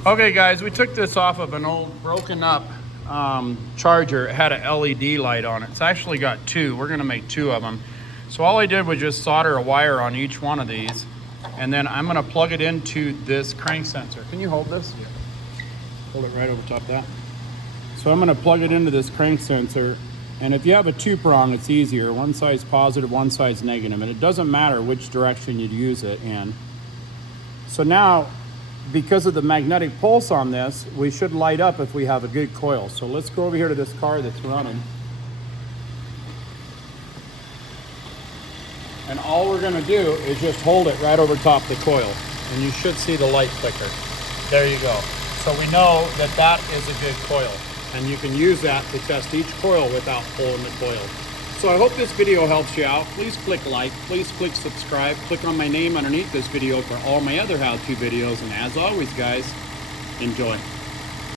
Okay guys, we took this off of an old broken up charger. It had an LED light on it. It's actually got two. We're gonna make two of them. So all I did was just solder a wire on each one of these, and then I'm gonna plug it into this crank sensor. Can you hold this? Yeah. Hold it right over top of that. So I'm gonna plug it into this crank sensor, and if you have a two-prong, it's easier. One side's positive, one side's negative, and it doesn't matter which direction you use it in. So now, because of the magnetic pulse on this, we should light up if we have a good coil. So let's go over here to this car that's running. And all we're gonna do is just hold it right over top the coil, and you should see the light flicker. There you go. So we know that that is a good coil, and you can use that to test each coil without pulling the coil. So I hope this video helps you out. Please click like, please click subscribe, click on my name underneath this video for all my other how-to videos, and as always guys, enjoy.